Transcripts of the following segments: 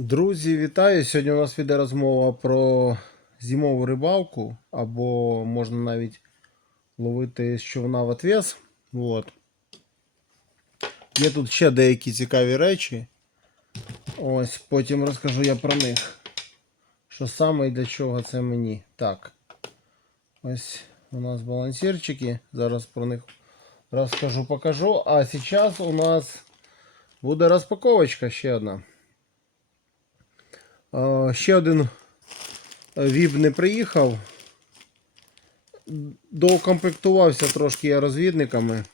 Друзі, вітаю! Сьогодні у нас піде розмова про зимову рибалку, або можна навіть ловити з човна в отвес. От. Є тут ще деякі цікаві речі. Ось, потім розкажу я про них. Що саме і для чого це мені. Так. Ось у нас балансирчики. Зараз про них розкажу, покажу. А зараз у нас буде розпаковочка ще одна. Е, Ще один віб не приїхав. Доукомплектувався трошки я розвідниками.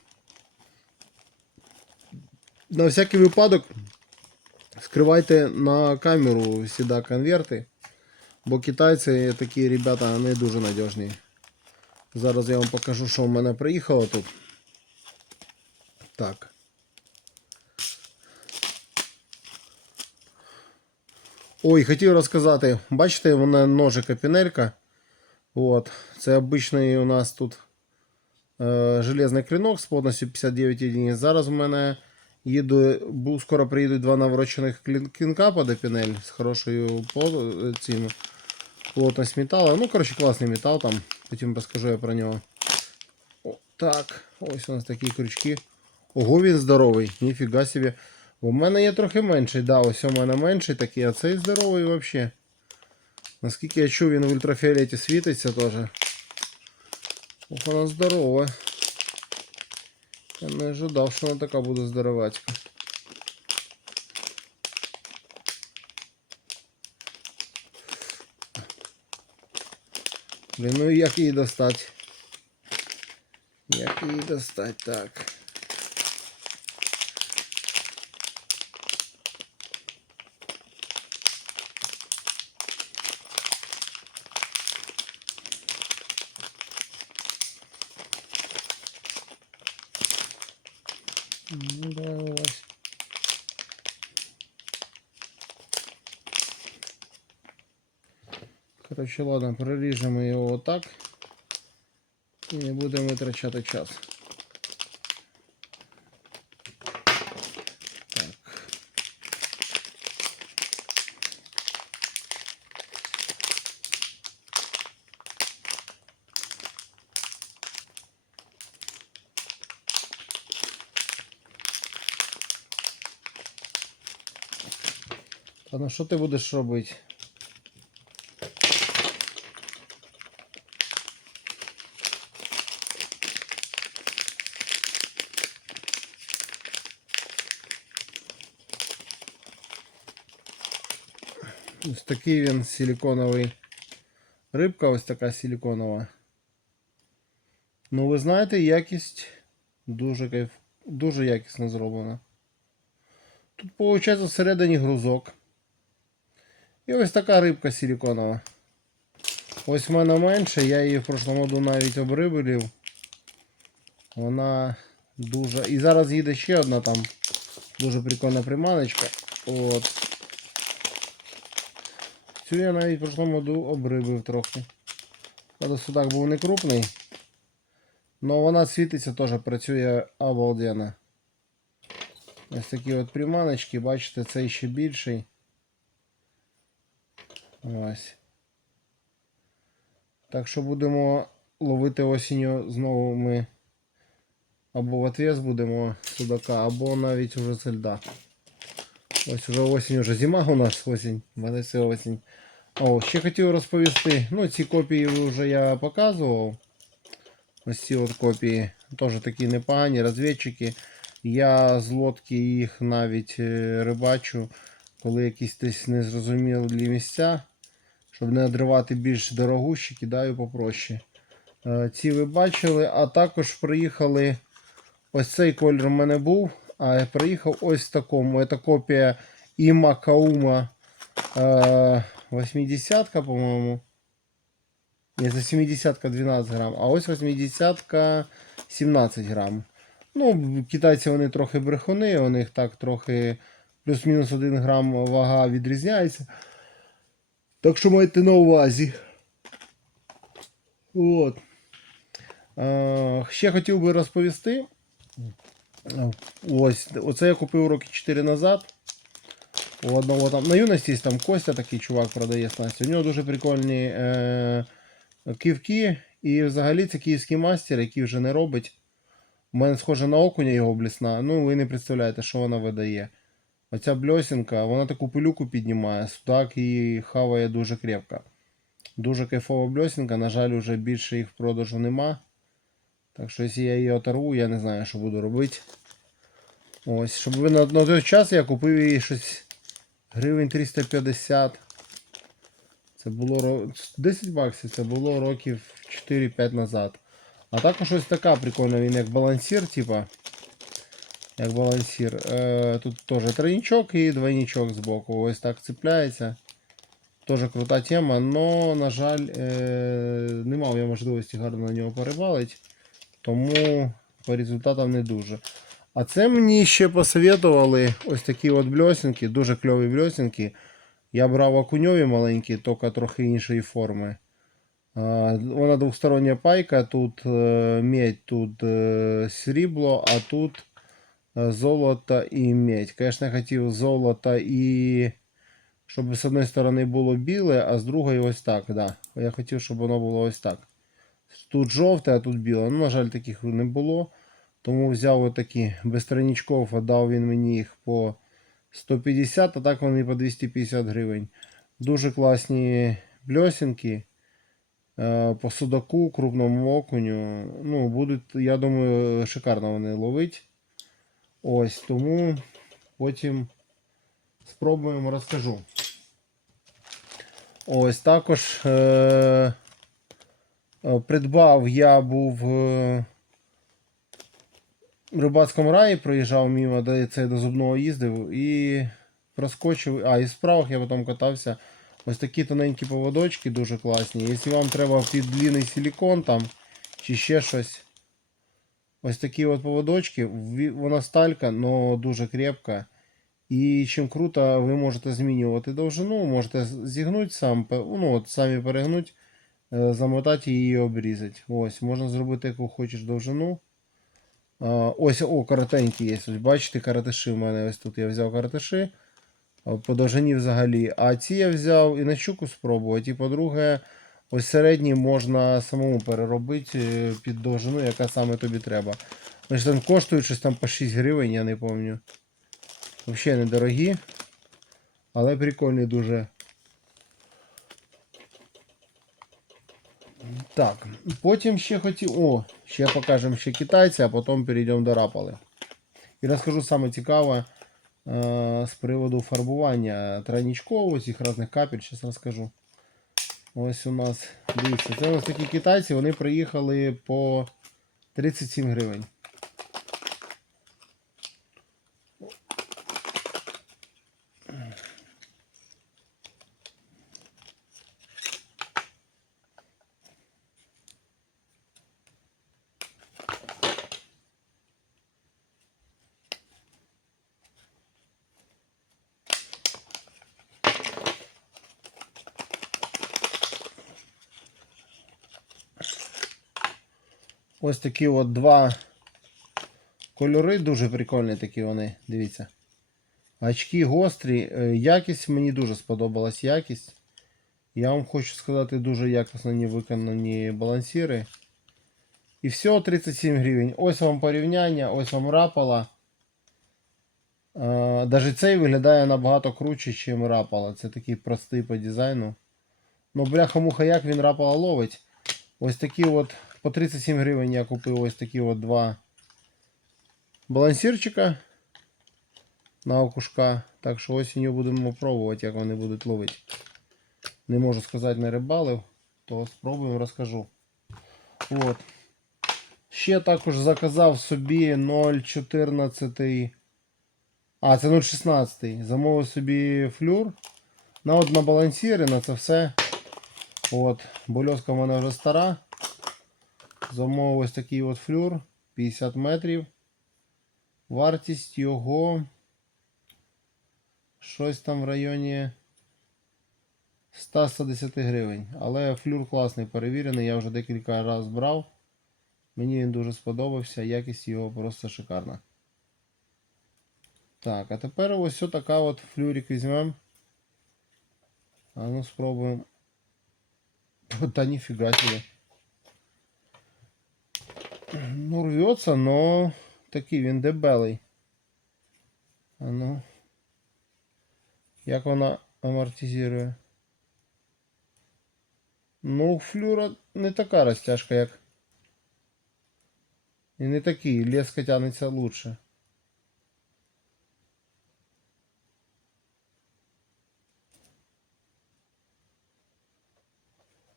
На всякий випадок скривайте на камеру сюди конверти. Бо китайці такі ребята не дуже надіжні. Зараз я вам покажу, що в мене приїхало тут. Так. Ой, хотів розказати. Бачите, у мене ножика пінелька. От. Це обичний у нас тут е, железний клинок з плотністю 59 единиць. Зараз у мене їду, скоро приїдуть два наворочених клинка під пінель з хорошою е, цим, плотність металу. Ну, коротше, класний метал там. Потім розкажу я про нього. О, так, ось у нас такі крючки. Ого, він здоровий, ніфіга собі. У мене є трохи менший, да, ось у мене менший такий, а цей здоровий взагалі. Наскільки я чув, він в ультрафіолеті світиться теж. Ох, вона здорова. Я не ожидав, що вона така буде здоровацька. Блін, ну як її достати? Як її достати? Так. Ну, да, ось. Коротше, ладно, проріжемо його отак. І не будемо витрачати час. Та ну що ти будеш робити? Ось такий він силиконовий. Рибка ось така силиконова. Ну, ви знаєте, якість дуже кайф... дуже якісно зроблена. Тут, виходить, всередині грузок. І ось така рибка силиконова. Ось в мене менше, я її в прошлому году навіть обрибилів. Вона дуже. І зараз їде ще одна там. Дуже прикольна приманочка. От. Цю я навіть в прошлому году обрибив трохи. Правда, судак був не крупний. Но вона світиться теж працює обалденно. Ось такі от приманочки, бачите, цей ще більший. Ось. Так що будемо ловити осінню знову ми або в отвес будемо судака, або навіть уже з льда. Ось уже осінь, уже зима у нас осінь, в мене це осінь. О, ще хотів розповісти. Ну, ці копії вже я показував. Ось ці от копії. Теж такі непогані розвідчики. Я з лодки їх навіть е, рибачу, коли якісь десь незрозумілі місця. Щоб не одривати більш дорогущі, кидаю попроще. Е, Ці ви бачили, а також приїхали. Ось цей колір в мене був, а я приїхав ось в такому. Це копія Іма Каума е, 80 по-моєму. Ні, це 70 12 грам, а ось 80 17 грам. Ну, китайці вони трохи брехуни, у них так трохи плюс-мінус 1 грам вага відрізняється. Так що майте на увазі. От. Е, ще хотів би розповісти. Ось, оце я купив роки 4 назад. У одного там на юності там Костя такий чувак продає снасті. У нього дуже прикольні е, ківки. І взагалі це київський мастер, який вже не робить. У мене схоже на окуня його блісна. Ну, ви не представляєте, що вона видає. Оця бльосінка, вона таку пилюку піднімає, судак її хаває дуже крепко. Дуже кайфова бльосінка, на жаль, вже більше їх в продажу нема. Так що, якщо я її оторву, я не знаю, що буду робити. Ось, щоб ви на, на той час я купив її щось гривень 350. Це було 10 баксів, це було років 4-5 назад. А також ось така прикольна, він як балансір, типа. Як балансір. Е, тут теж тройничок і двойничок збоку. Ось так цепляється. Тоже крута тема, но, на жаль, е, не мав я можливості гарно на нього перебалити. Тому по результатам не дуже. А це мені ще посоветували ось такі от бльосінки, дуже кльові бльосінки. Я брав окуньові маленькі, тільки трохи іншої форми. Вона двостороння пайка, тут е, медь, тут е, срібло, а тут е, золото і медь. Звісно, я хотів золото і щоб з одної сторони було біле, а з другої ось так. Да. Я хотів, щоб воно було ось так. Тут жовте, а тут біле. Ну, на жаль, таких не було. Тому взяв отакі без тройничков, а дав він мені їх по 150, а так вони по 250 гривень. Дуже класні бльосінки. Е, По судаку, крупному окуню. Ну, будуть, я думаю, шикарно вони ловить. Ось, тому потім спробуємо розкажу. Ось також е, придбав я був е, в рибацькому раї, проїжджав мимо, де це до зубного їздив і проскочив. А, і в справах я потім катався. Ось такі тоненькі поводочки дуже класні. Якщо вам треба підлінний силікон там чи ще щось. Ось такі от поводочки. Вона сталька, але дуже крепка. І чим круто, ви можете змінювати довжину, можете зігнути сам, ну, от самі перегнути, е, замотати її обрізати. Ось, можна зробити яку хочеш довжину. Ось, о, коротенькі є. Ось бачите, каратиші в мене ось тут я взяв каратиші. По довжині взагалі. А ці я взяв і на щуку спробувати. І по-друге, ось середні можна самому переробити е, під довжину, яка саме тобі треба. Ось там коштують щось там по 6 гривень, я не пам'ятаю. Взагалі недорогі. Але прикольні дуже. Так, потім ще хотів. О, ще покажемо ще китайця, а потім перейдемо до рапали. І розкажу саме цікаве е, з приводу фарбування тройничков, цих різних капель, зараз розкажу. Ось у нас, дивіться, це ось такі китайці, вони приїхали по 37 гривень. Ось такі от два кольори, дуже прикольні такі вони, дивіться. Очки гострі, е, якість мені дуже сподобалась якість. Я вам хочу сказати, дуже якісно виконані балансіри. І все 37 гривень. Ось вам порівняння, ось вам рапала. Е, Даже цей виглядає набагато круче, ніж рапала. Це такий простий по дизайну. Ну, бляха-муха, як він рапала ловить. Ось такі от по 37 гривень я купив ось такі от два балансірчика на окушка. Так що осінню будемо пробувати, як вони будуть ловити. Не можу сказати, не рибалив, то спробуємо розкажу. От. Ще також заказав собі 0,14. А, це 0,16. Замовив собі флюр. На от на балансіри, на це все. От, больоска в мене вже стара. Замовив ось такий от флюр 50 метрів. Вартість його щось там в районі 110 гривень. Але флюр класний, перевірений, я вже декілька разів брав. Мені він дуже сподобався, якість його просто шикарна. Так, а тепер ось така от флюрик візьмемо. А ну спробуємо. Та ніфіга себе. Ну, рвется, но такий він дебелий. А ну. Як вона амортизує? Ну, флюра не така розтяжка, як. І не такий, леска тягнеться лучше.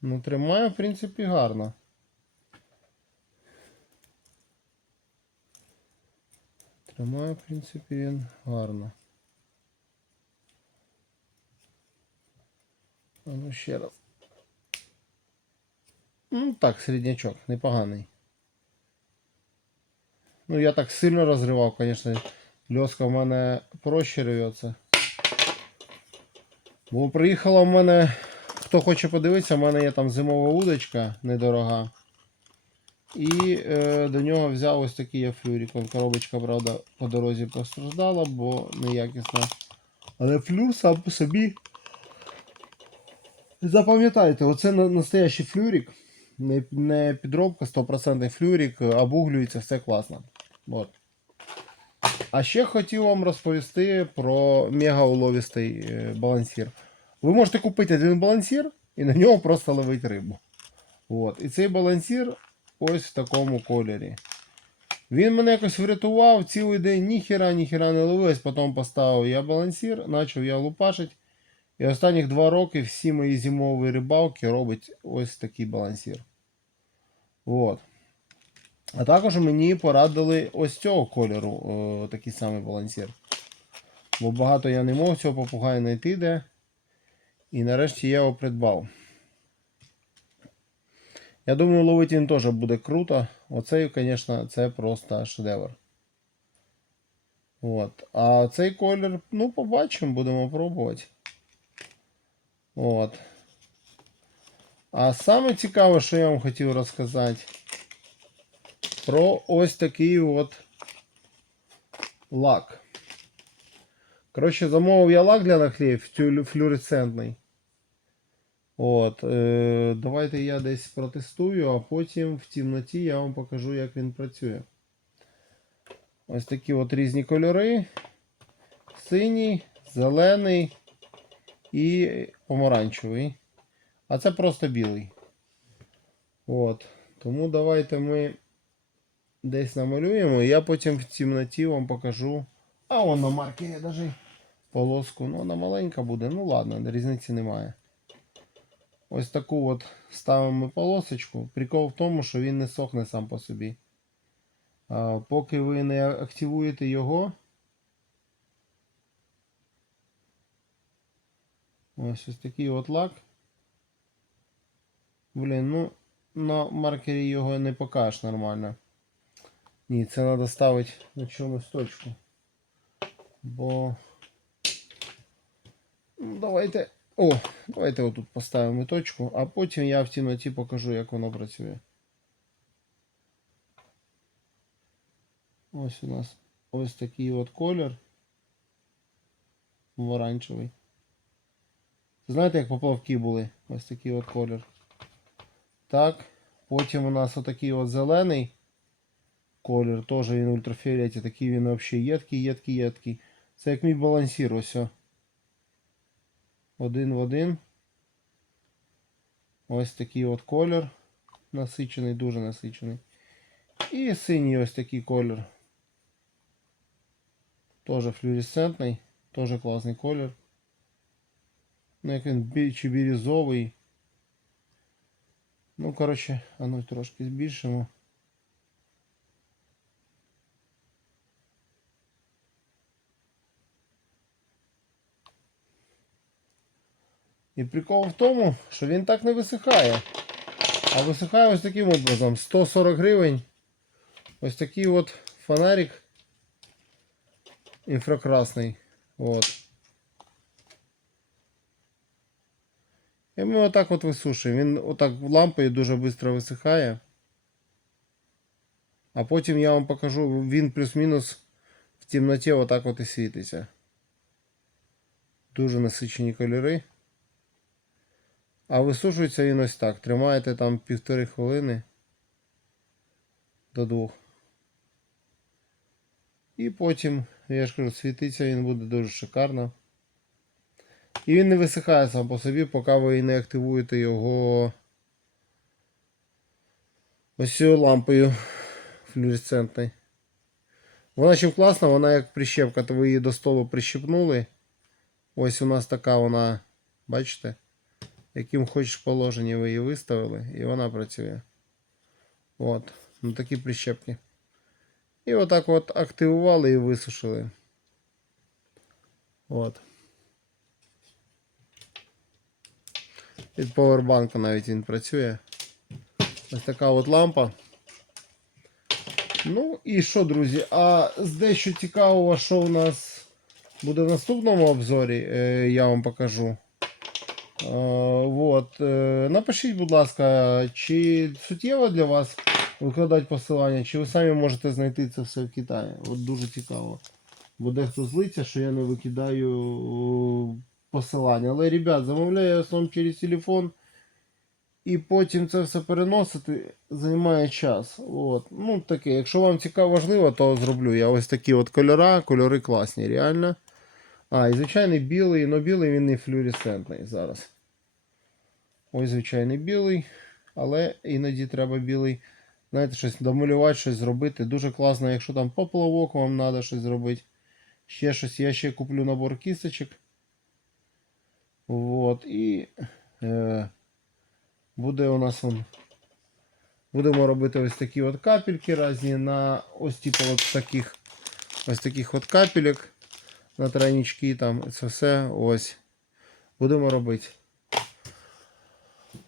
Ну, тримає, в принципі, гарно. Тримає, в принципі, він гарно. Ну ще раз. Ну так, середнячок, непоганий. Ну, я так сильно розривав, звісно. Льоска в мене проще рветься. Бо приїхала в мене, хто хоче подивитися, в мене є там зимова удочка недорога. І е, до нього взяв ось такий. Вон коробочка, правда, по дорозі постраждала, бо неякісна. Але флюр сам по собі. Запам'ятайте, оце настоящий флюрик. Не, не підробка, 100% флюрик, обуглюється, все класно. От. А ще хотів вам розповісти про мега уловістий е, балансір. Ви можете купити один балансір і на нього просто ловити рибу. От. І цей балансір ось в такому кольорі. Він мене якось врятував цілий день, ніхіра, ніхіра не ловилось, потім поставив я балансір, почав я лупашить. І останніх два роки всі мої зимові рибалки робить ось такий балансір. От. А також мені порадили ось цього кольору о, такий самий балансір. Бо багато я не мог цього попугая знайти де. І нарешті я його придбав. Я думаю, ловити він теж буде круто. Оцей, звісно, це просто шедевр. От. А цей колір, ну, побачимо, будемо пробувати. От. А саме цікаве, що я вам хотів розказати, про ось такий от лак. Коротше, замовив я лак для нахлів флюоресцентний. От, е, давайте я десь протестую, а потім в темноті я вам покажу, як він працює. Ось такі от різні кольори. Синій, зелений і помаранчевий. А це просто білий. От. Тому давайте ми десь намалюємо. Я потім в темноті вам покажу. А вон на маркері навіть полоску. Ну, вона маленька буде. Ну ладно, різниці немає. Ось таку от ставимо полосочку. Прикол в тому, що він не сохне сам по собі. Поки ви не активуєте його. Ось ось такий от лак. Блін, ну на маркері його не покажеш нормально. Ні, це треба ставити на чомусь точку. Бо. Ну, давайте. О, давайте отут поставимо точку, а потім я в темноті покажу, як воно працює. Ось у нас ось такий от колір. Оранжевий. Знаєте, як поплавки були? Ось такий от колір. Так. Потім у нас отакий от зелений колір. Теж він ультрафіолеті. Такий він взагалі єдкий, єдкий, єдкий. Це як мій балансір ось. Один в один. Ось такий от колір. Насичений, дуже насичений. І синій ось такий колір. Тоже флюоресцентний. Тоже класний колір. Ну, як він чи бірюзовий. Ну, коротше, а ну трошки збільшимо. І прикол в тому, що він так не висихає. А висихає ось таким образом. 140 гривень. Ось такий от фонарик інфракрасний. От. І ми отак от висушуємо. Він отак лампою дуже швидко висихає. А потім я вам покажу, він плюс-мінус в темноті отак от і світиться. Дуже насичені кольори. А висушується він ось так. Тримаєте там півтори хвилини до двох. І потім, я ж кажу, світиться він буде дуже шикарно. І він не висихає сам по собі, поки ви не активуєте його ось цією лампою флюоресцентною. Вона чим класна, вона як прищепка, то ви її до столу прищепнули. Ось у нас така вона, бачите? Яким хочеш положенні ви її виставили, і вона працює. От, ну такі прищепки. І отак от активували і висушили. От. Від повербанка навіть він працює. Ось така от лампа. Ну і що, друзі? А з дещо цікавого, що у нас буде в наступному обзорі, е, я вам покажу. Е, вот. Е, напишіть, будь ласка, чи суттєво для вас викладати посилання, чи ви самі можете знайти це все в Китаї. От дуже цікаво. Бо дехто злиться, що я не викидаю е, посилання. Але, ребят, замовляю я основному через телефон. І потім це все переносити займає час. От. Ну, таке, якщо вам цікаво важливо, то зроблю. Я ось такі от кольора, кольори класні, реально. А, і звичайний білий, але білий він не флюоресцентний зараз. Ось звичайний білий, але іноді треба білий. Знаєте, щось домалювати, щось зробити. Дуже класно, якщо там поплавок вам треба щось зробити. Ще щось. Я ще куплю набор кісточок. Вот. І. Е, буде у нас он. Будемо робити ось такі от капельки різні на ось типу от таких ось таких от капелек на тройнички там. Це все ось. Будемо робити.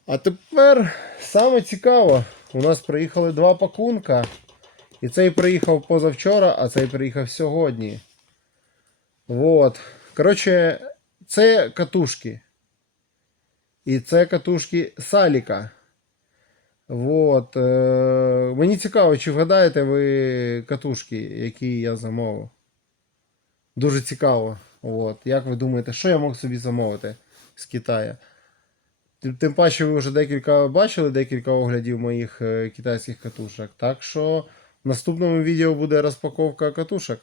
А тепер саме цікаво. У нас приїхали два пакунка. І цей приїхав позавчора, а цей приїхав сьогодні. Вот. Коротше, це катушки. І це катушки Саліка. Вот. Е, мені цікаво, чи вгадаєте ви катушки, які я замовив. Дуже цікаво. От. Як ви думаєте, що я мог собі замовити з Китаю? Тим, паче, ви вже декілька бачили декілька оглядів моїх е, китайських катушок. Так що в наступному відео буде розпаковка катушок.